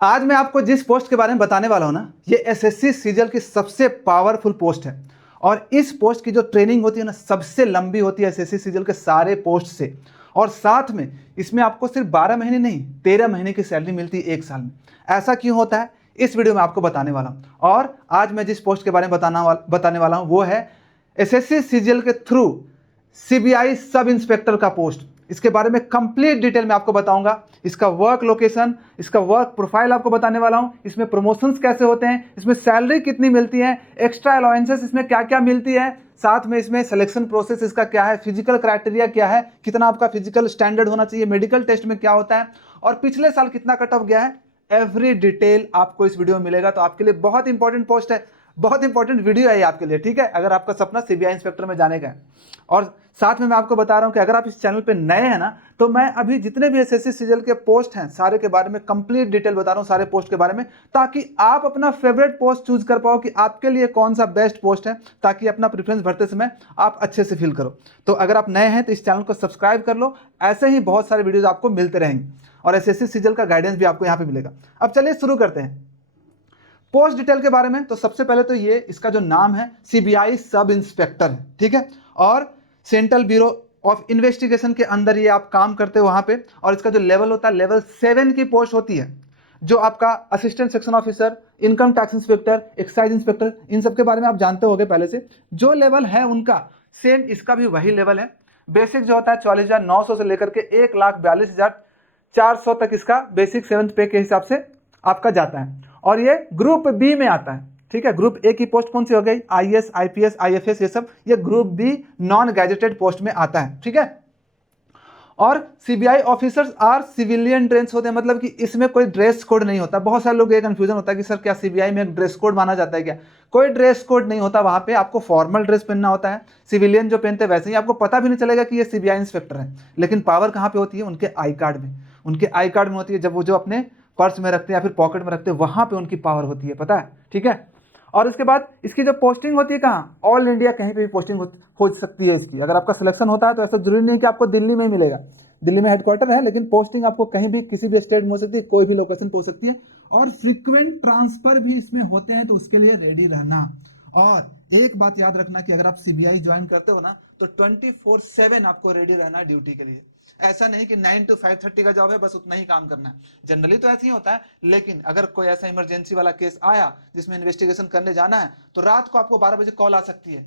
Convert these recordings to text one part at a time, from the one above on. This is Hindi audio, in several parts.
आज मैं आपको जिस पोस्ट के बारे में बताने वाला हूं ना, ये एसएससी सीजीएल की सबसे पावरफुल पोस्ट है। और इस पोस्ट की जो ट्रेनिंग होती है ना, सबसे लंबी होती है एसएससी सीजीएल के सारे पोस्ट से। और साथ में इसमें आपको सिर्फ 12 महीने नहीं, 13 महीने की सैलरी मिलती है एक साल में। ऐसा क्यों होता है, इस वीडियो में आपको बताने वाला हूं। और आज मैं जिस पोस्ट के बारे में बताने वाला हूं वो है एसएससी सीजीएल के थ्रू सीबीआई सब इंस्पेक्टर का पोस्ट। इसके बारे में कंप्लीट डिटेल में आपको बताऊंगा। इसका वर्क लोकेशन, इसका वर्क प्रोफाइल आपको बताने वाला हूं। इसमें प्रमोशंस कैसे होते हैं, इसमें सैलरी कितनी मिलती है, एक्स्ट्रा अलाउंसेस इसमें क्या क्या मिलती है, साथ में इसमें सिलेक्शन प्रोसेस इसका क्या है, फिजिकल क्राइटेरिया क्या है, कितना आपका फिजिकल स्टैंडर्ड होना चाहिए, मेडिकल टेस्ट में क्या होता है, और पिछले साल कितना कट ऑफ गया है। एवरी डिटेल आपको इस वीडियो में मिलेगा। तो आपके लिए बहुत इंपॉर्टेंट पोस्ट है, बहुत इंपॉर्टेंट वीडियो है आपके लिए, ठीक है, अगर आपका सपना सीबीआई इंस्पेक्टर में जाने का है। और साथ में मैं आपको बता रहा हूं कि अगर आप इस चैनल पे नए हैं ना, तो मैं अभी जितने भी एसएससी सीजीएल के पोस्ट हैं सारे के बारे में कंप्लीट डिटेल बता रहा हूं, सारे पोस्ट के बारे में, ताकि आप अपना फेवरेट पोस्ट चूज कर पाओ कि आपके लिए कौन सा बेस्ट पोस्ट है, ताकि अपना प्रेफरेंस भरते समय आप अच्छे से फील करो। तो अगर आप नए हैं तो इस चैनल को सब्सक्राइब कर लो, ऐसे ही बहुत सारे वीडियोज आपको मिलते रहेंगे और एसएससी सीजीएल का गाइडेंस भी आपको यहाँ पे मिलेगा। अब चलिए शुरू करते हैं पोस्ट डिटेल के बारे में। तो सबसे पहले तो ये इसका जो नाम है सीबीआई सब इंस्पेक्टर है, ठीक है, और सेंट्रल ब्यूरो ऑफ इन्वेस्टिगेशन के अंदर ये आप काम करते हो वहां पे। और इसका जो लेवल होता है लेवल 7 की पोस्ट होती है, जो आपका assistant section officer, income tax inspector, excise inspector, इन सब के बारे में आप जानते होंगे पहले से। जो लेवल है उनका सेम इसका भी वही लेवल है। बेसिक जो होता है 44,900 से लेकर के 1,42,400 तक इसका बेसिक 7th पे के हिसाब से आपका जाता है। और ये ग्रुप बी में आता है, ठीक है। ग्रुप ए की पोस्ट कौन सी हो गई, आईएएस, आईपीएस, आईएफएस, ये सब ये group B non gazetted post में आता है, ठीक है। और CBI officers are civilian dress होते हैं, मतलब कि इसमें कोई ड्रेस कोड नहीं होता। बहुत सारे लोग ये कंफ्यूजन होता है कि सर क्या सीबीआई में एक ड्रेस कोड माना जाता है क्या। कोई ड्रेस कोड नहीं होता वहां पे, आपको फॉर्मल ड्रेस पहनना होता है। सिविलियन जो पहनते हैं वैसे ही, आपको पता भी नहीं चलेगा कि ये सीबीआई इंस्पेक्टर है। लेकिन पावर कहां पे होती है, उनके आई कार्ड में। उनके आई कार्ड में होती है, जब वो जो अपने पर्स में रखते हैं या फिर पॉकेट में रखते हैं, वहां पे उनकी पावर होती है, पता है, ठीक है। और इसके बाद इसकी जो पोस्टिंग होती है कहाँ, ऑल इंडिया कहीं पे भी पोस्टिंग हो सकती है इसकी। अगर आपका सिलेक्शन होता है तो ऐसा जरूरी नहीं कि आपको दिल्ली में ही मिलेगा। दिल्ली में हेडक्वार्टर है, लेकिन पोस्टिंग आपको कहीं भी किसी भी स्टेट में हो सकती है, कोई भी लोकेशन पे हो सकती है। और फ्रीक्वेंट ट्रांसफर भी इसमें होते हैं, तो उसके लिए रेडी रहना। और एक बात याद रखना कि अगर आप सीबीआई ज्वाइन करते हो ना, तो 24/7 आपको रेडी रहना है ड्यूटी के लिए। ऐसा नहीं कि 9 to 5:30 का जॉब है, बस उतना ही काम करना है। जनरली तो ऐसे ही होता है, लेकिन अगर कोई ऐसा इमरजेंसी वाला केस आया जिसमें इन्वेस्टिगेशन करने जाना है, तो रात को आपको 12 बजे कॉल आ सकती है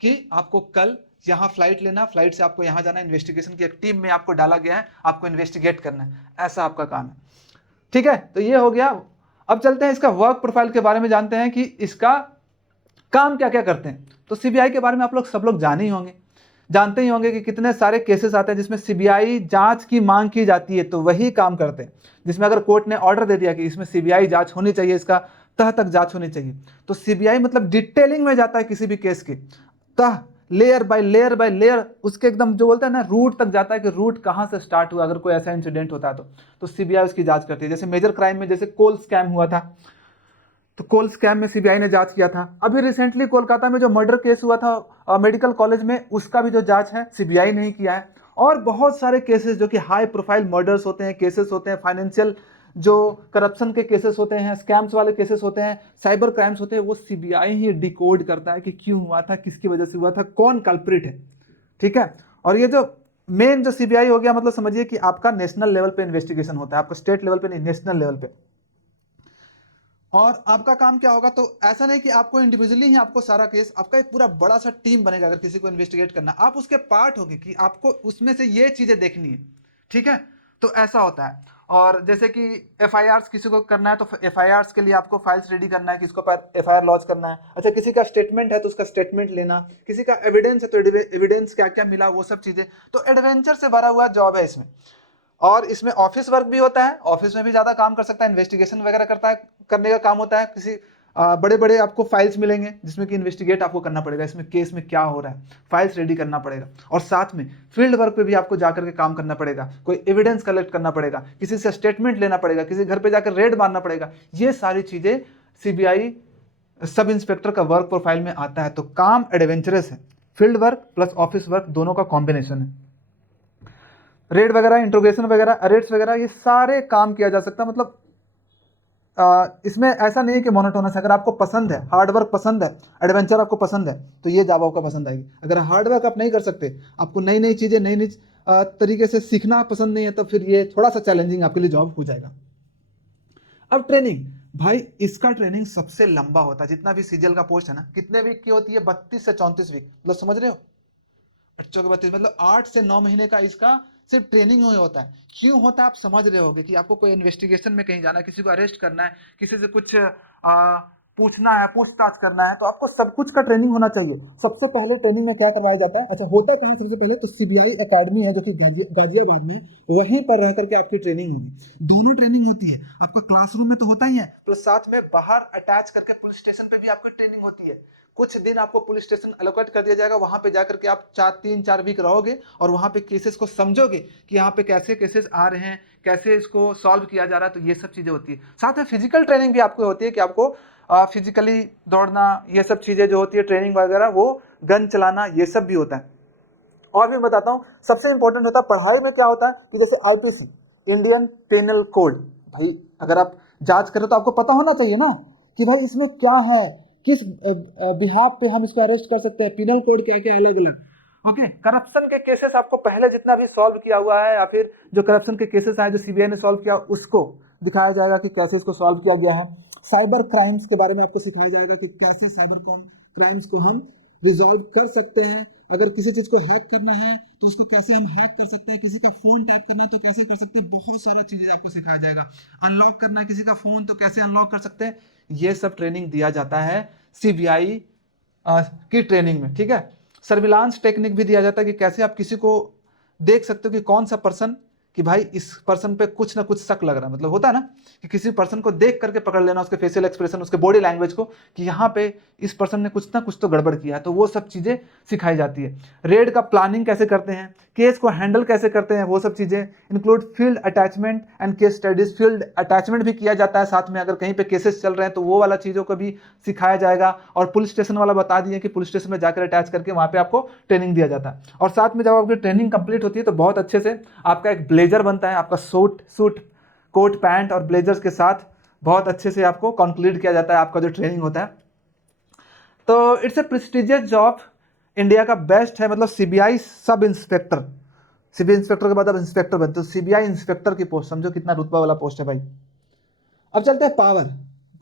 कि आपको कल यहाँ फ्लाइट लेना, फ्लाइट से आपको यहाँ जाना, इन्वेस्टिगेशन की एक टीम में आपको डाला गया है, आपको इन्वेस्टिगेट करना है, ऐसा आपका काम है, ठीक है। तो ये हो गया। अब चलते हैं इसका वर्क प्रोफाइल के बारे में, जानते हैं कि इसका काम क्या क्या करते हैं। तो सीबीआई के बारे में आप लोग सब लोग जानते ही होंगे कि कितने सारे केसेस आते हैं जिसमें सीबीआई जांच की मांग की जाती है, तो वही काम करते हैं। जिसमें अगर कोर्ट ने ऑर्डर दे दिया कि इसमें सीबीआई जांच होनी चाहिए, इसका तह तक जांच होनी चाहिए, तो सीबीआई मतलब डिटेलिंग में जाता है किसी भी केस के तह, लेयर बाय लेयर उसके एकदम जो बोलते हैं ना, रूट तक जाता है कि रूट कहां से स्टार्ट हुआ। अगर कोई ऐसा इंसिडेंट होता है तो सीबीआई उसकी जांच करती है। जैसे मेजर क्राइम में जैसे कोल स्कैम हुआ था, तो कोल स्कैम में सीबीआई ने जांच किया था। अभी रिसेंटली कोलकाता में जो मर्डर केस हुआ था मेडिकल कॉलेज में, उसका भी जो जांच है सीबीआई ने ही किया है। और बहुत सारे केसेस जो कि हाई प्रोफाइल मर्डर्स होते हैं, केसेस होते हैं, फाइनेंशियल जो करप्शन के केसेस होते हैं, स्कैम्स वाले केसेस होते हैं, साइबर क्राइम्स होते हैं, वो सीबीआई ही डिकोड करता है कि क्यों हुआ था, किसकी वजह से हुआ था, कौन कल्प्रिट है, ठीक है। और ये जो मेन जो सीबीआई हो गया, मतलब समझिए कि आपका नेशनल लेवल पे इन्वेस्टिगेशन होता है, आपका स्टेट लेवल पे नहीं, नेशनल लेवल पे। और आपका काम क्या होगा, तो ऐसा नहीं कि आपको इंडिविजुअली ही आपको सारा केस, आपका एक पूरा बड़ा सा टीम बनेगा। अगर किसी को इन्वेस्टिगेट करना, आप उसके पार्ट होगे कि आपको उसमें से ये चीजें देखनी है, ठीक है। तो ऐसा होता है। और जैसे कि एफआईआर किसी को करना है, तो एफआईआर के लिए आपको फाइल्स रेडी करना है, किसको एफआईआर लॉन्च करना है। अच्छा, किसी का स्टेटमेंट है तो उसका स्टेटमेंट लेना, किसी का एविडेंस है तो एविडेंस क्या क्या मिला, वो सब चीजें। तो एडवेंचर से भरा हुआ जॉब है इसमें। और इसमें ऑफिस वर्क भी होता है, ऑफिस में भी ज्यादा काम कर सकता है, इन्वेस्टिगेशन वगैरह करने का काम होता है। किसी बड़े बड़े आपको फाइल्स मिलेंगे जिसमें कि इन्वेस्टिगेट आपको करना पड़ेगा, इसमें केस में क्या हो रहा है, फाइल्स रेडी करना पड़ेगा। और साथ में फील्ड वर्क पे भी आपको जाकर के काम करना पड़ेगा, कोई एविडेंस कलेक्ट करना पड़ेगा, किसी से स्टेटमेंट लेना पड़ेगा, किसी घर पे जाकर रेड मारना पड़ेगा। ये सारी चीजें सीबीआई सब इंस्पेक्टर का वर्क प्रोफाइल में आता है। तो काम एडवेंचरस है, field work plus office work दोनों का कॉम्बिनेशन है। रेड वगैरह, इंट्रोगेशन वगैरह, अरेस्ट वगैरह, ये सारे काम किया जा सकता है। मतलब इसमें ऐसा नहीं है कि मोनोटोनस। अगर आपको पसंद है, हार्डवर्क पसंद है, एडवेंचर आपको पसंद है, तो ये जावा आपको पसंद आएगी। अगर हार्डवर्क आप नहीं कर सकते, आपको नई नई चीज़ें, नई नई तरीके से सीखना पसंद नहीं है, तो फिर ये थोड़ा सा चैलेंजिंग आपके लिए जॉब हो जाएगा। अब ट्रेनिंग, भाई इसका ट्रेनिंग सबसे लंबा होता है। जितना भी सीजीएल का पोस्ट है ना, कितने वीक की होती है? 32 से 34 वीक। मतलब समझ रहे हो, 8 के 32, मतलब 8 से 9 महीने का इसका सिर्फ ट्रेनिंग में होता है। क्यों होता है आप समझ रहे होगे कि आपको कोई इन्वेस्टिगेशन में कहीं जाना है, किसी को अरेस्ट करना है, किसी से कुछ पूछना है, पूछताछ करना है, तो आपको सब कुछ का ट्रेनिंग होना चाहिए। सबसे पहले ट्रेनिंग में क्या करवाया जाता है? अच्छा, होता क्या है सबसे पहले? तो सीबीआई एकेडमी है जो कि गाजियाबाद में, वहीं पर रह करके आपकी ट्रेनिंग होगी। दोनों ट्रेनिंग होती है, आपका क्लासरूम में तो होता ही है, प्लस साथ में बाहर अटैच करके पुलिस स्टेशन पे भी आपकी ट्रेनिंग होती है। कुछ दिन आपको पुलिस स्टेशन एलोकेट कर दिया जाएगा, वहां पे जाकर के आप 3-4 वीक रहोगे और वहां पे केसेस को समझोगे कि यहाँ पे कैसे केसेस आ रहे हैं, कैसे इसको सॉल्व किया जा रहा है। तो ये सब चीजें होती है। साथ में फिजिकल ट्रेनिंग भी आपको होती है कि आपको फिजिकली दौड़ना, ये सब चीजें जो होती है, ट्रेनिंग वगैरह, वो गन चलाना, ये सब भी होता है। और भी बताता हूँ, सबसे इंपॉर्टेंट होता है पढ़ाई में क्या होता है कि जैसे आईपीसी, इंडियन पेनल कोड, भाई अगर आप जांच करें तो आपको पता होना चाहिए ना कि भाई इसमें क्या है, किस बिहाफ पे हम इसको अरेस्ट कर सकते हैं, पिनल कोड क्या क्या अलग अलग। ओके, करप्शन के केसेस आपको पहले जितना भी सॉल्व किया हुआ है, या फिर जो करप्शन के केसेस आए जो सीबीआई ने सॉल्व किया, उसको दिखाया जाएगा कि कैसे इसको सॉल्व किया गया है। साइबर क्राइम्स के बारे में आपको सिखाया जाएगा कि कैसे साइबर क्राइम्स को हम रिजॉल्व कर सकते हैं। अगर किसी चीज को हैक करना है तो उसको कैसे हम हैक कर सकते हैं, किसी का फोन टैप करना है तो कैसे कर सकते हैं, बहुत सारा चीजें आपको सिखाया जाएगा। अनलॉक करना है किसी का फोन तो कैसे अनलॉक कर सकते हैं, ये सब ट्रेनिंग दिया जाता है सीबीआई की ट्रेनिंग में। ठीक है, सर्विलांस टेक्निक भी दिया जाता है कि कैसे आप किसी को देख सकते हो कि कौन सा पर्सन, कि भाई इस पर्सन पे कुछ ना कुछ शक लग रहा है। मतलब होता है ना कि किसी पर्सन को देख करके पकड़ लेना, उसके फेशियल एक्सप्रेशन, उसके बॉडी लैंग्वेज को, कि यहाँ पे इस पर्सन ने कुछ ना कुछ तो गड़बड़ किया है। तो वो सब चीजें सिखाई जाती है। रेड का प्लानिंग कैसे करते हैं, केस को हैंडल कैसे करते हैं, वो सब चीजें include field attachment and case studies. Field attachment भी किया जाता है साथ में, अगर कहीं पे केसेस चल रहे हैं तो वो वाला चीजों को भी सिखाया जाएगा। और पुलिस स्टेशन वाला बता दिए कि पुलिस स्टेशन में जाकर अटैच करके वहां पे आपको ट्रेनिंग दिया जाता है। और साथ में जब आपकी ट्रेनिंग कंप्लीट होती है तो बहुत अच्छे से आपका एक ब्लेजर बनता है, आपका सूट कोट पैंट और ब्लेजर्स के साथ बहुत अच्छे से आपको कंक्लूड किया जाता है आपका जो ट्रेनिंग होता है। तो it's a prestigious job, India का बेस्ट है। मतलब CBI sub inspector, CBI inspector के बाद अब इंस्पेक्टर बनते, तो सीबीआई इंस्पेक्टर की पोस्ट समझो कितना रुतबा वाला पोस्ट है भाई। अब चलते हैं पावर,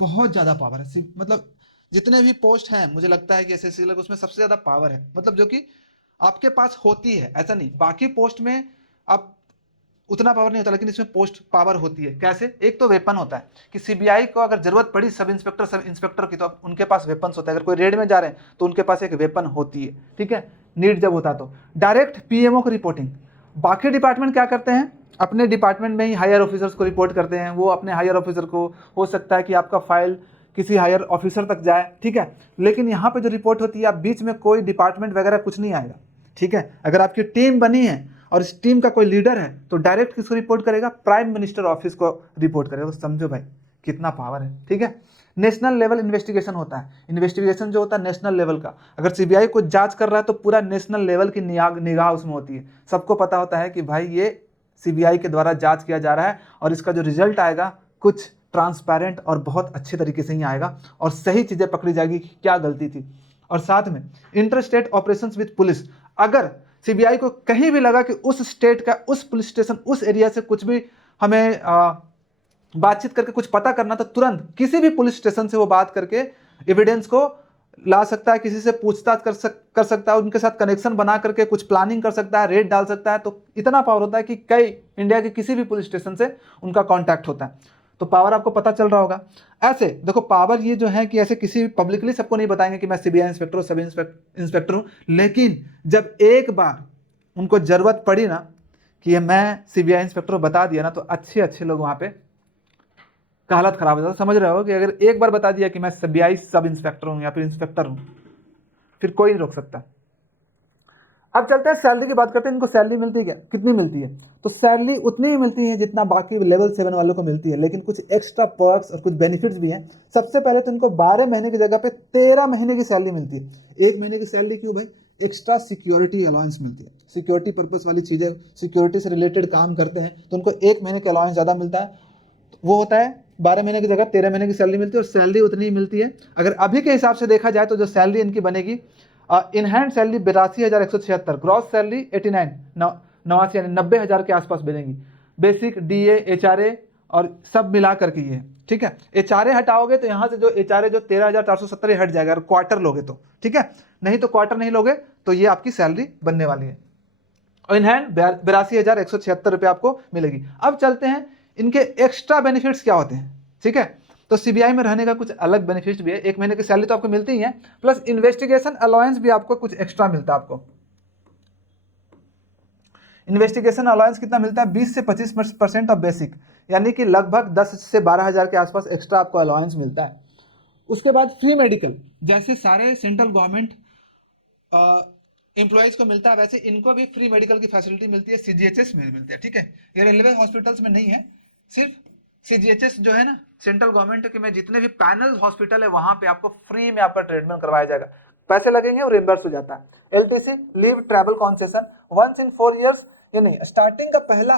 बहुत ज्यादा पावर है। मतलब जितने भी पोस्ट हैं मुझे लगता है कि एसएससी लग उसमें सबसे ज्यादा पावर है, मतलब जो कि आपके पास होती है, ऐसा नहीं बाकी पोस्ट में आप उतना पावर नहीं होता, लेकिन इसमें पोस्ट पावर होती है। कैसे? एक तो वेपन होता है कि सीबीआई को अगर जरूरत पड़ी सब इंस्पेक्टर की, तो अब उनके पास वेपन्स होता है। अगर कोई रेड में जा रहे हैं तो उनके पास एक वेपन होती है। ठीक है, नीड जब होता है तो डायरेक्ट पीएमओ को रिपोर्टिंग। बाकी डिपार्टमेंट क्या करते हैं, अपने डिपार्टमेंट में ही हायर ऑफिसर्स को रिपोर्ट करते हैं। वो अपने हायर ऑफिसर को, हो सकता है कि आपका फाइल किसी हायर ऑफिसर तक जाए, ठीक है, लेकिन यहाँ पे जो रिपोर्ट होती है, आप बीच में कोई डिपार्टमेंट वगैरह कुछ नहीं आएगा। ठीक है, अगर आपकी टीम बनी है और इस टीम का कोई लीडर है तो डायरेक्ट किसको रिपोर्ट करेगा? प्राइम मिनिस्टर ऑफिस को रिपोर्ट करेगा। तो समझो भाई कितना पावर है। ठीक है, नेशनल लेवल इन्वेस्टिगेशन होता है। इन्वेस्टिगेशन जो होता है नेशनल लेवल का, अगर सीबीआई कुछ जांच कर रहा है तो पूरा नेशनल लेवल की निगाह उसमें होती है। सबको पता होता है कि भाई ये सीबीआई के द्वारा जांच किया जा रहा है और इसका जो रिजल्ट आएगा कुछ ट्रांसपेरेंट और बहुत अच्छे तरीके से ही आएगा और सही चीजें पकड़ी जाएगी कि क्या गलती थी। और साथ में inter state operations with police, अगर सीबीआई को कहीं भी लगा कि उस स्टेट का, उस पुलिस स्टेशन, उस एरिया से कुछ भी हमें बातचीत करके कुछ पता करना, तो तुरंत किसी भी पुलिस स्टेशन से वो बात करके एविडेंस को ला सकता है, किसी से पूछताछ कर सकता है, उनके साथ कनेक्शन बना करके कुछ प्लानिंग कर सकता है, रेड डाल सकता है। तो इतना पावर होता है कि कई इंडिया के किसी भी पुलिस स्टेशन से उनका कॉन्टैक्ट होता है। तो पावर आपको पता चल रहा होगा। ऐसे देखो पावर ये जो है कि ऐसे किसी पब्लिकली सबको नहीं बताएंगे कि मैं सीबीआई इंस्पेक्टर हूँ, सब इंस्पेक्टर हूँ, लेकिन जब एक बार उनको जरूरत पड़ी ना कि ये मैं सीबीआई इंस्पेक्टर बता दिया ना, तो अच्छे अच्छे लोग वहां पे का हालत खराब हो जाता। समझ रहे हो कि अगर एक बार बता दिया कि मैं सीबीआई सब इंस्पेक्टर हूँ या फिर इंस्पेक्टर हूँ, फिर कोई नहीं रोक सकता। अब चलते हैं सैलरी की बात करते हैं। इनको सैलरी मिलती है क्या, कितनी मिलती है? तो सैलरी उतनी ही मिलती है जितना बाकी लेवल 7 वालों को मिलती है, लेकिन कुछ एक्स्ट्रा पर्क्स और कुछ बेनिफिट्स भी हैं। सबसे पहले तो इनको 12 महीने की जगह पे 13 महीने की सैलरी मिलती है। 1 महीने की सैलरी क्यों भाई? एक्स्ट्रा सिक्योरिटी अलाउंस मिलती है। सिक्योरिटी पर्पस वाली चीजें, सिक्योरिटी से रिलेटेड काम करते हैं तो उनको 1 महीने का अलाउंस ज्यादा मिलता है। वो होता है 12 महीने की जगह 13 महीने की सैलरी मिलती है और सैलरी उतनी ही मिलती है। अगर अभी के हिसाब से देखा जाए तो जो सैलरी इनकी बनेगी, in hand salary 82,176, gross salary 89 यानी 90,000 के आसपास बनेगी। बेसिक डीए एचआरए और सब मिला करके ये, ठीक है। एचआरए हटाओगे तो यहाँ से जो एचआरए जो 13,470 हट जाएगा अगर क्वार्टर लोगे तो, ठीक है। नहीं तो क्वार्टर नहीं लोगे तो ये आपकी सैलरी बनने वाली है। और इन हैंड 82,176 रुपये आपको मिलेगी। अब चलते हैं इनके एक्स्ट्रा बेनिफिट्स क्या होते हैं, ठीक है। तो सीबीआई में रहने का कुछ अलग बेनिफिट भी है। 1 महीने की सैलरी तो आपको मिलती ही है, प्लस इन्वेस्टिगेशन अलाउंस भी आपको कुछ एक्स्ट्रा मिलता है। आपको इन्वेस्टिगेशन अलाउंस कितना मिलता है? 20 से 25% ऑफ बेसिक, यानी कि लगभग 10 से 12,000 के आसपास एक्स्ट्रा आपको अलाउंस मिलता है। उसके बाद फ्री मेडिकल, जैसे सारे सेंट्रल गवर्नमेंट एम्प्लॉयज को मिलता है वैसे इनको भी फ्री मेडिकल की फैसिलिटी मिलती है, सीजीएचएस में मिलती है, ठीक है। ये रेलवे हॉस्पिटल्स में नहीं है, सिर्फ सीजीएचएस जो है ना सेंट्रल गवर्नमेंट के में जितने भी पैनल हॉस्पिटल है वहां पे आपको फ्री में आपका ट्रीटमेंट करवाया जाएगा। पैसे लगेंगे और रिम्बर्स हो जाता है। LTC leave travel concession once in 4 years, ये नहीं, स्टार्टिंग का पहले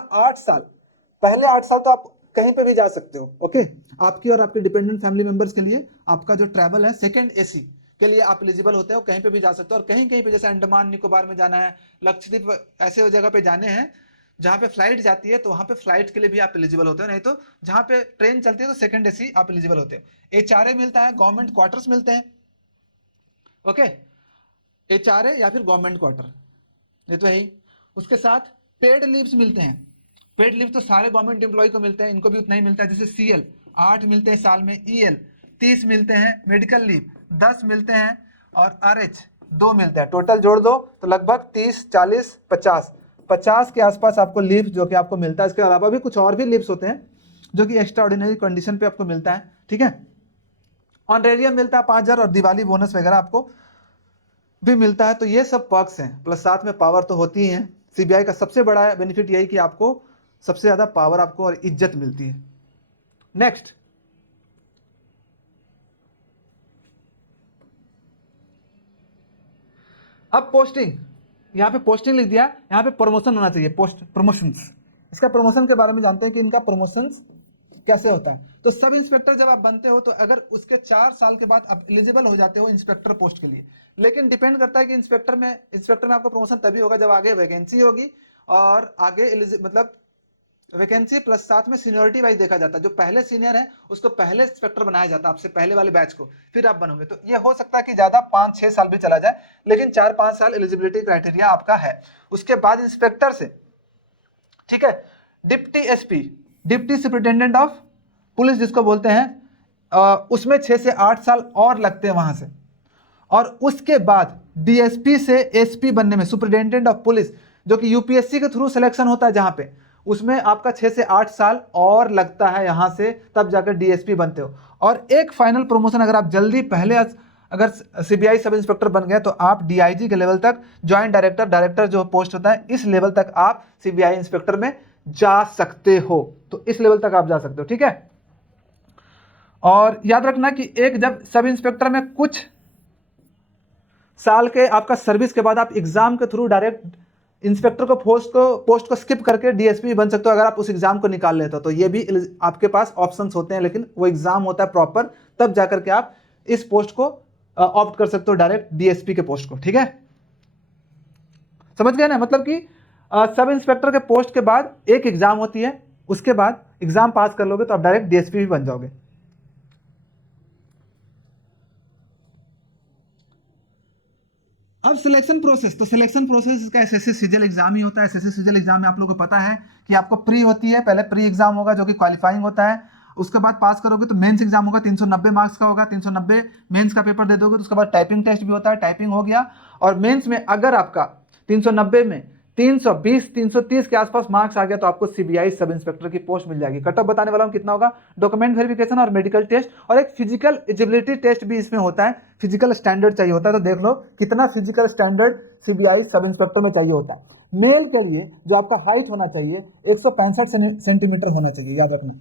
8 साल तो आप कहीं पे भी जा सकते हो, ओके। आपकी और आपके डिपेंडेंट फैमिली मेंबर्स के लिए आपका जो ट्रैवल है सेकंड एसी के लिए आप एलिजिबल होते हो, कहीं पे भी जा सकते हो। और कहीं कहीं पे जैसे अंडमान निकोबार में जाना है, लक्षद्वीप, ऐसे जगह पे जाने हैं जहाँ पे फ्लाइट जाती है तो वहाँ पे फ्लाइट के लिए भी आप एलिजिबल होते हो। नहीं तो जहाँ पे ट्रेन चलती है तो सेकंड एसी आप एलिजिबल होते हो। एचआरए मिलता है, गवर्नमेंट क्वार्टर्स मिलते हैं, ओके। एचआरए या फिर गवर्नमेंट क्वार्टर, ये तो है ही। उसके साथ पेड लीव्स मिलते हैं। पेड लीव तो सारे गवर्नमेंट एम्प्लॉय को मिलते हैं, इनको भी उतना ही मिलता है। जैसे सीएल 8 मिलते हैं साल में, ईएल 30 मिलते हैं, मेडिकल लीव 10 मिलते हैं और आरएच 2 मिलते हैं। टोटल जोड़ दो तो लगभग 30, 40, 50 के आसपास आपको लीव जो कि आपको मिलता है। इसके अलावा भी कुछ और भी लीव्स होते हैं जो कि एक्स्ट्रा ऑर्डिनरी कंडीशन पे आपको मिलता है, ठीक है। ऑनरेरियम मिलता है 5,000 और दिवाली बोनस वगैरह आपको भी मिलता है। तो ये सब पर्क्स हैं, प्लस साथ में पावर तो होती ही है। सीबीआई का सबसे बड़ा बेनिफिट यही कि आपको सबसे ज्यादा पावर आपको और इज्जत मिलती है। नेक्स्ट, अब पोस्टिंग, यहाँ पे पोस्टिंग लिख दिया, यहाँ पे प्रमोशन होना चाहिए, पोस्ट प्रमोशंस। इसका प्रमोशन के बारे में जानते हैं कि इनका प्रमोशंस कैसे होता है। तो सब इंस्पेक्टर जब आप बनते हो तो अगर उसके 4 साल के बाद आप एलिजिबल हो जाते हो इंस्पेक्टर पोस्ट के लिए। लेकिन डिपेंड करता है कि इंस्पेक्टर में आपका प्रमोशन तभी होगा जब आगे वैकेंसी होगी और आगे मतलब वैकेंसी प्लस साथ में सीनियरिटी वाइज देखा जाता है। जो पहले सीनियर है उसको पहले इंस्पेक्टर बनाया जाता है, आपसे पहले वाले बैच को, फिर आप बनोगे। तो ये हो सकता है कि ज्यादा 5-6 साल भी चला जाए, लेकिन 4-5 साल एलिजिबिलिटी क्राइटेरिया आपका है। उसके बाद इंस्पेक्टर से, ठीक है, deputy SP, deputy superintendent of police जिसको बोलते हैं, उसमें 6 से 8 साल और लगते हैं वहां से। और उसके बाद डीएसपी से एसपी बनने में, सुपरिटेंडेंट ऑफ पुलिस, जो कि यूपीएससी के थ्रू सिलेक्शन होता है जहां पे, उसमें आपका 6 से 8 साल और लगता है यहां से, तब जाकर डीएसपी बनते हो। और एक फाइनल प्रमोशन अगर आप जल्दी पहले अगर सीबीआई सब इंस्पेक्टर बन गए तो आप डीआईजी के लेवल तक, ज्वाइंट डायरेक्टर जो पोस्ट होता है, इस लेवल तक आप सीबीआई इंस्पेक्टर में जा सकते हो। तो इस लेवल तक आप जा सकते हो, ठीक है। और याद रखना कि एक जब सब इंस्पेक्टर में कुछ साल के आपका सर्विस के बाद आप एग्जाम के थ्रू डायरेक्ट इंस्पेक्टर को पोस्ट को स्किप करके डीएसपी बन सकते हो अगर आप उस एग्जाम को निकाल लेते हो। तो ये भी आपके पास ऑप्शंस होते हैं, लेकिन वो एग्जाम होता है प्रॉपर, तब जाकर के आप इस पोस्ट को ऑप्ट कर सकते हो, डायरेक्ट डीएसपी के पोस्ट को, ठीक है। समझ गए ना? मतलब कि सब इंस्पेक्टर के पोस्ट के बाद एक एग्जाम होती है, उसके बाद एग्जाम पास कर लोगे तो आप डायरेक्ट डीएसपी भी बन जाओगे। अब सिलेक्शन प्रोसेस, तो सिलेक्शन प्रोसेस इसका एसएससी सीजीएल एग्जाम ही होता है। एसएससी सीजीएल एग्जाम में आप लोगों को पता है कि आपको प्री होती है, पहले प्री एग्जाम होगा जो कि क्वालिफाइंग होता है। उसके बाद पास करोगे तो मेंस एग्जाम होगा, 390 मार्क्स का होगा, 390 मेंस का पेपर दे दोगे। तो उसके बाद टाइपिंग टेस्ट भी होता है, टाइपिंग हो गया। और मेंस में अगर आपका 390 में 320 330 के आसपास मार्क्स आ गया तो आपको सीबीआई सब इंस्पेक्टर की पोस्ट मिल जाएगी। कट ऑफ बताने वाला हूं कितना होगा। डॉक्यूमेंट वेरिफिकेशन और मेडिकल टेस्ट और एक फिजिकल एलिजिबिलिटी टेस्ट भी इसमें होता है। फिजिकल स्टैंडर्ड चाहिए होता है, तो देख लो कितना physical standard CBI sub inspector में चाहिए होता है। मेल के लिए जो आपका हाइट होना चाहिए 165 सेंटीमीटर होना चाहिए, याद रखना।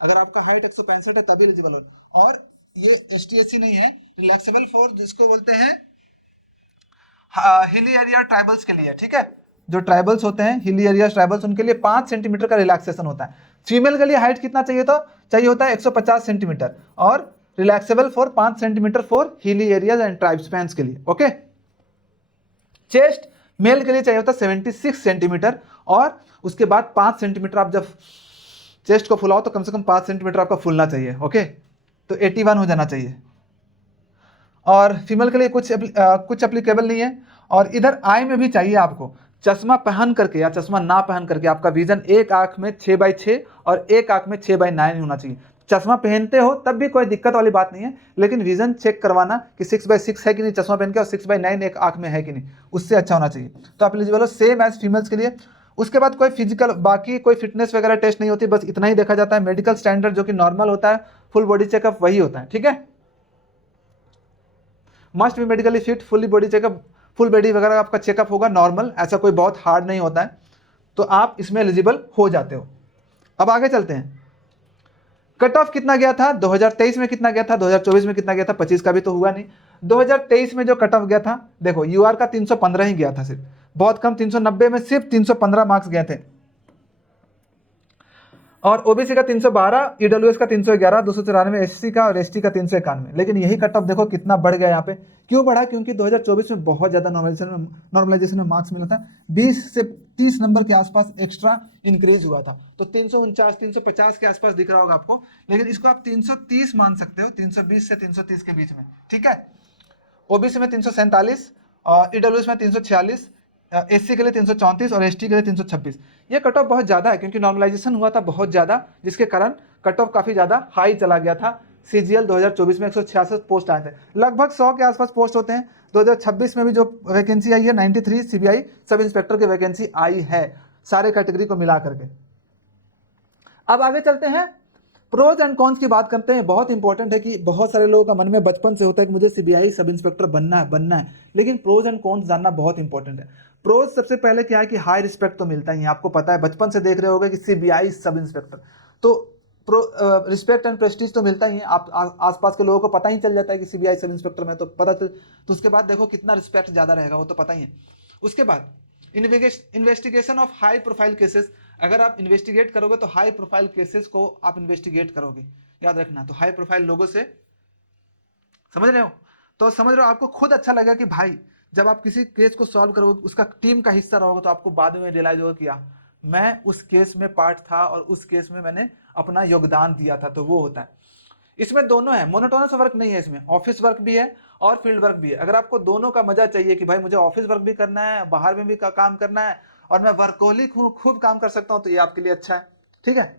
अगर आपका हाइट 165 है तभी एलिजिबल हो। और ये एसटीएससी नहीं है, रिलैक्सेबल फॉर जिसको बोलते हैं हिली एरिया ट्राइबल्स के लिए, ठीक है। जो ट्राइबल्स होते हैं, हिली एरिया ट्राइबल्स, उनके लिए 5 सेंटीमीटर का रिलैक्सेशन होता है। फीमेल के लिए हाइट कितना चाहिए होता है 150 सेंटीमीटर, और relaxable for 5 centimetre for hilly areas and tribe spans के लिए। ओके, चेस्ट मेल के लिए चाहिए होता है 76 सेंटीमीटर, और उसके बाद 5 सेंटीमीटर आप जब चेस्ट को फुलाओ तो कम से कम 5 सेंटीमीटर आपका फूलना चाहिए। ओके, तो 81 हो जाना चाहिए। और फीमेल के लिए कुछ एप्लीकेबल नहीं है। और इधर आई में भी चाहिए आपको चश्मा पहन करके या चश्मा ना पहन करके आपका विजन एक आंख में 6/6 और एक आंख में 6/9 होना चाहिए। चश्मा पहनते हो तब भी कोई दिक्कत वाली बात नहीं है, लेकिन विजन चेक करवाना कि 6/6 है कि नहीं चश्मा पहन के, और 6/9 एक आंख में है कि नहीं, उससे अच्छा होना चाहिए। तो आप एलिजिबल हो सेम एज फीमेल्स के लिए। उसके बाद कोई फिजिकल बाकी कोई फिटनेस वगैरह टेस्ट नहीं होती, बस इतना ही देखा जाता है। मेडिकल स्टैंडर्ड जो कि नॉर्मल होता है, फुल बॉडी चेकअप वही होता है। ठीक है, must be medically fit, fully body checkup, full body वगैरह आपका चेकअप होगा नॉर्मल, ऐसा कोई बहुत हार्ड नहीं होता है, तो आप इसमें एलिजिबल हो जाते हो। अब आगे चलते हैं। कट ऑफ कितना गया था 2023 में, कितना गया था 2024 में, कितना गया था 25 का भी तो हुआ नहीं। 2023 में जो कट ऑफ गया था, देखो यूआर का 315 ही गया था, सिर्फ बहुत कम, 390 में सिर्फ 315 मार्क्स गए थे। और ओबीसी का 312, ईडब्ल्यूएस का 311, 294 एससी का, और एसटी का 391। लेकिन यही कट ऑफ देखो कितना बढ़ गया यहाँ पे। क्यों बढ़ा? क्योंकि 2024 में बहुत ज्यादा नॉर्मलाइजेशन में मार्क्स मिला था, 20 से 30 नंबर के आसपास एक्स्ट्रा इंक्रीज हुआ था। तो 349 350 के आसपास दिख रहा होगा आपको, लेकिन इसको आप 330 मान सकते हो, 320 से 330 के बीच में। ठीक है, ओबीसी में 347, ईडब्ल्यूएस में 346, एससी के लिए 334 और एसटी के लिए 326। ये कट ऑफ बहुत ज़्यादा है क्योंकि नॉर्मलाइजेशन हुआ था बहुत ज़्यादा, जिसके कारण कट ऑफ काफ़ी ज़्यादा हाई चला गया था। सीजीएल 2024 में 166 पोस्ट आए थे, लगभग 100 के आसपास पोस्ट होते हैं। 2026 में भी जो वैकेंसी आई है 93 सीबीआई सब इंस्पेक्टर की वैकेंसी आई है, सारे कैटेगरी को मिला करके। अब आगे चलते हैं, प्रोज एंड कॉन्स की बात करते हैं। बहुत इंपॉर्टेंट है कि बहुत सारे लोगों का मन में बचपन से होता है कि मुझे सीबीआई सब इंस्पेक्टर बनना है, लेकिन प्रोज एंड कॉन्स जानना बहुत इंपॉर्टेंट है। प्रोज सबसे पहले क्या है कि हाई रिस्पेक्ट तो मिलता ही है, आपको पता है, बचपन से देख रहे होगे कि सीबीआई सब इंस्पेक्टर, तो रिस्पेक्ट एंड प्रेस्टीज तो मिलता ही है। आप आसपास के लोगों को पता ही चल जाता है कि सीबीआई सब इंस्पेक्टर में, तो पता चल, तो उसके बाद देखो कितना रिस्पेक्ट ज्यादा रहेगा, वो तो पता ही है। उसके बाद investigation of high profile cases, अगर आप इन्वेस्टिगेट करोगे तो हाई प्रोफाइल केसेस को आप इन्वेस्टिगेट करोगे, याद रखना। तो हाई प्रोफाइल लोगों से, समझ रहे हो, तो समझ रहे हो, आपको खुद अच्छा लगा कि भाई जब आप किसी केस को सॉल्व करोगे, उसका टीम का हिस्सा रहोगे, तो आपको बाद में रियलाइज होगा कि मैं उस केस में पार्ट था और उस केस में मैंने अपना योगदान दिया था, तो वो होता है। इसमें दोनों है, मोनोटोनस वर्क नहीं है, इसमें ऑफिस वर्क भी है और फील्ड वर्क भी है। अगर आपको दोनों का मजा चाहिए कि भाई मुझे ऑफिस वर्क भी करना है, बाहर में भी काम करना है, और मैं वर्कोलिक हूँ, खूब काम कर सकता हूँ, तो ये आपके लिए अच्छा है। ठीक है,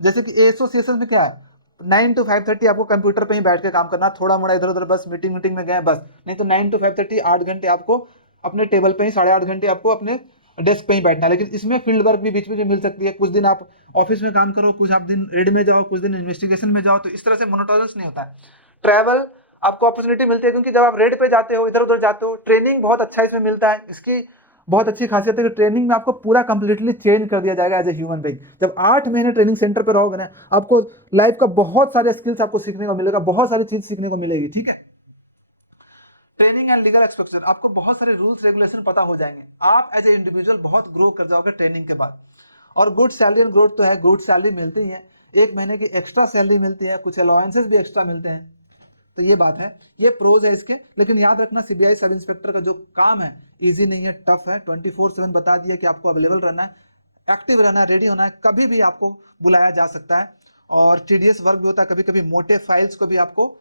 जैसे कि एसोसिएशन में क्या है, 9 to 5:30 आपको कंप्यूटर पे ही बैठ के काम करना, थोड़ा मोड़ा इधर उधर बस मीटिंग में गए बस, नहीं तो 9 to 5:30 8 घंटे आपको अपने टेबल पे ही, 8.5 घंटे आपको अपने डेस्क पे ही बैठना है। लेकिन इसमें फील्ड वर्क भी बीच में मिल सकती है, कुछ दिन आप ऑफिस में काम करो, कुछ आप दिन रेड में जाओ, कुछ दिन इन्वेस्टिगेशन में जाओ, तो इस तरह से मोनोटोनस नहीं होता है। ट्रैवल आपको अपॉर्चुनिटी मिलती है, क्योंकि जब आप रेड पे जाते हो, इधर उधर जाते हो, ट्रेनिंग बहुत अच्छा इसमें मिलता है। इसकी बहुत अच्छी खासियत है कि ट्रेनिंग में आपको पूरा कंप्लीटली चेंज कर दिया जाएगा एज ए ह्यूमन बीइंग। जब 8 महीने ट्रेनिंग सेंटर पे रहोगे ना, आपको लाइफ का बहुत सारे स्किल्स आपको सीखने को मिलेगा, बहुत सारी चीज सीखने को मिलेगी। ठीक है, ट्रेनिंग एंड लीगल एक्सपेक्टेशन, आपको बहुत सारे रूल्स रेगुलेशन पता हो जाएंगे, आप एज ए इंडिविजुअल बहुत ग्रो कर जाओगे ट्रेनिंग के बाद। और गुड सैलरी एंड ग्रोथ तो है, गुड सैलरी मिलती ही है, 1 महीने की एक्स्ट्रा सैलरी मिलती है, कुछ अलाउंसेस भी एक्स्ट्रा मिलते हैं, तो ये बात है, ये प्रोज है इसके। लेकिन याद रखना सीबीआई सब इंस्पेक्टर का जो काम है इजी नहीं है, टफ है। 24/7 बता दिया कि आपको अवेलेबल रहना है, एक्टिव रहना है, रेडी होना है, कभी भी आपको बुलाया जा सकता है। और टीडीएस वर्क भी होता है, कभी कभी मोटे फाइल्स को भी आपको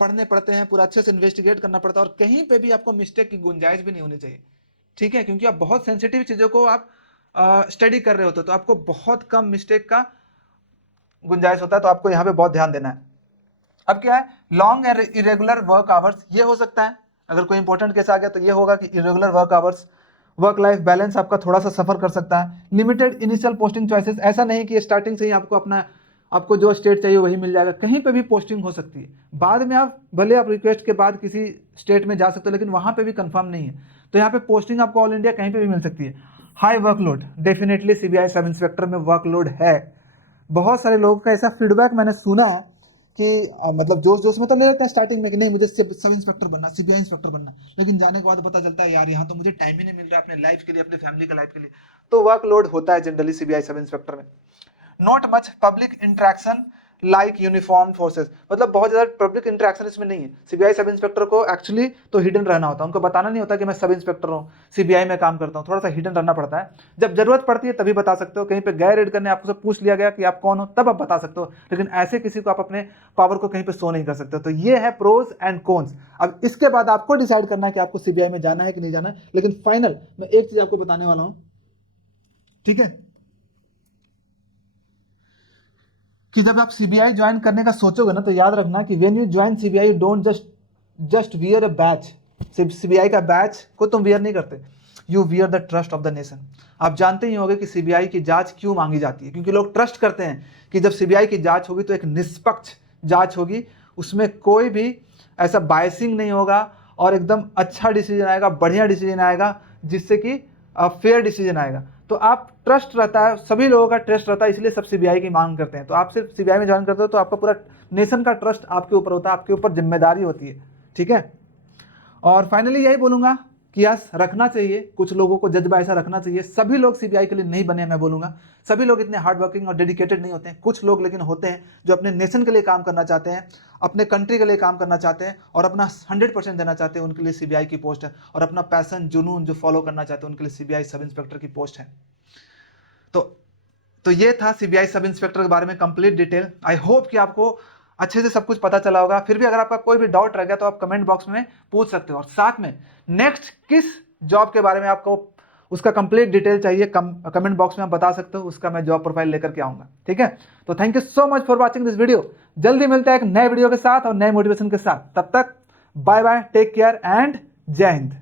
पढ़ने पड़ते हैं, पूरा अच्छे से इन्वेस्टिगेट करना पड़ता है, और कहीं पे भी आपको मिस्टेक की गुंजाइश भी नहीं होनी चाहिए। ठीक है, क्योंकि आप बहुत सेंसिटिव चीजों को आप स्टडी कर रहे होते हो, तो आपको बहुत कम मिस्टेक का गुंजाइश होता है, तो आपको यहाँ पे बहुत ध्यान देना है। अब क्या है, long and irregular work hours, ये हो सकता है, अगर कोई इंपॉर्टेंट केस आ गया तो ये होगा कि irregular work hours, work life balance आपका थोड़ा सा सफर कर सकता है। लिमिटेड इनिशियल पोस्टिंग चॉइसेस, ऐसा नहीं कि स्टार्टिंग से ही आपको जो स्टेट चाहिए वही मिल जाएगा, कहीं पे भी पोस्टिंग हो सकती है। बाद में आप भले आप रिक्वेस्ट के बाद किसी स्टेट में जा सकते हो, लेकिन वहां पे भी कंफर्म नहीं है, तो यहाँ पे पोस्टिंग आपको ऑल इंडिया कहीं पे भी मिल सकती है। High workload, definitely CBI sub inspector में वर्कलोड है। बहुत सारे लोगों का ऐसा फीडबैक मैंने सुना है कि मतलब जोश जोश में तो ले लेते हैं स्टार्टिंग में कि नहीं मुझे सब इंस्पेक्टर बनना, सीबीआई इंस्पेक्टर बनना, लेकिन जाने के बाद पता चलता है यार यहाँ तो मुझे टाइम ही नहीं मिल रहा अपने लाइफ के लिए, अपने फैमिली का लाइफ के लिए। तो वर्कलोड होता है जनरली सीबीआई सब इंस्पेक्टर में। Not much public interaction like uniform forces, मतलब बहुत ज्यादा पब्लिक इंटरेक्शन इसमें नहीं है। सीबीआई सब इंस्पेक्टर को एक्चुअली तो हिडन रहना होता है, उनको बताना नहीं होता कि मैं सब इंस्पेक्टर हूँ, सीबीआई में काम करता हूँ, थोड़ा सा हिडन रहना पड़ता है। जब जरूरत पड़ती है तभी बता सकते हो, कहीं पे गए रेड करने आपको पूछ लिया गया कि आप कौन हो तब आप बता सकते हो, लेकिन ऐसे किसी को आप अपने पावर को कहीं पे शो नहीं कर सकते। तो ये है प्रोज एंड कॉन्स। अब इसके बाद आपको डिसाइड करना है कि आपको सीबीआई में जाना है कि नहीं जाना है। लेकिन फाइनल मैं एक चीज आपको बताने वाला हूं, ठीक है, कि जब आप सीबीआई ज्वाइन करने का सोचोगे ना तो याद रखना कि when you join CBI don't just wear a batch. CBI का बैच को तुम वियर नहीं करते, you wear the trust of the nation. आप जानते ही होंगे कि सीबीआई की जांच क्यों मांगी जाती है, क्योंकि लोग ट्रस्ट करते हैं कि जब सीबीआई की जांच होगी तो एक निष्पक्ष जांच होगी, उसमें कोई भी ऐसा बायसिंग नहीं होगा और एकदम अच्छा डिसीजन आएगा, बढ़िया डिसीजन आएगा, जिससे कि फेयर डिसीजन आएगा। तो आप ट्रस्ट रहता है, सभी लोगों का ट्रस्ट रहता है, इसलिए सब सीबीआई की मांग करते हैं। तो आप सिर्फ सीबीआई में ज्वाइन करते हो तो आपका पूरा नेशन का ट्रस्ट आपके ऊपर होता है, आपके ऊपर जिम्मेदारी होती है, ठीक है। और फाइनली यही बोलूंगा कि यस रखना चाहिए, कुछ लोगों को जज्बा ऐसा रखना चाहिए। सभी लोग सीबीआई के लिए नहीं बने, मैं बोलूंगा सभी लोग इतने हार्ड वर्किंग और डेडिकेटेड नहीं होते हैं। कुछ लोग लेकिन होते हैं जो अपने नेशन के लिए काम करना चाहते हैं, अपने कंट्री के लिए काम करना चाहते हैं और अपना 100% देना चाहते हैं, उनके लिए सीबीआई की पोस्ट है। और अपना पैशन जुनून जो फॉलो करना चाहते हैं उनके लिए सीबीआई सब इंस्पेक्टर की पोस्ट है। तो ये था सीबीआई सब इंस्पेक्टर के बारे में कंप्लीट डिटेल। आई होप कि आपको अच्छे से सब कुछ पता चला होगा। फिर भी अगर आपका कोई भी डाउट रह गया तो आप कमेंट बॉक्स में पूछ सकते हो। और साथ में नेक्स्ट किस जॉब के बारे में आपको उसका कंप्लीट डिटेल चाहिए कमेंट बॉक्स में आप बता सकते हो, उसका मैं जॉब प्रोफाइल लेकर के आऊंगा, ठीक है। तो thank you so much for watching this video. जल्दी मिलता है एक नए वीडियो के साथ और नए मोटिवेशन के साथ। तब तक bye bye, take care and जय हिंद।